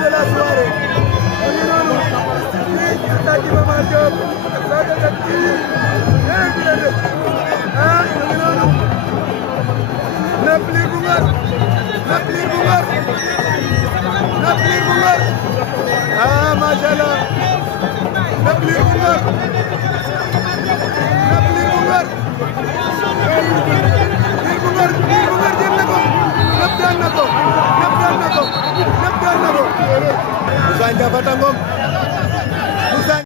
de la soirée. Ñu noonu fii ci stade Iba Mar Diop stade de Tivy léegi bi la def ñu noonu Neuf Liir bu Ngor Neuf Liir bu Ngor Neuf Liir bu Ngor macha Allah Neuf Liir bu Ngor Neuf Liir bu Ngor Liir bu Ngor jël na ko Neuf daan na ko Neuf daan na ko Neuf daan na ko Ousmane Diafata Ngom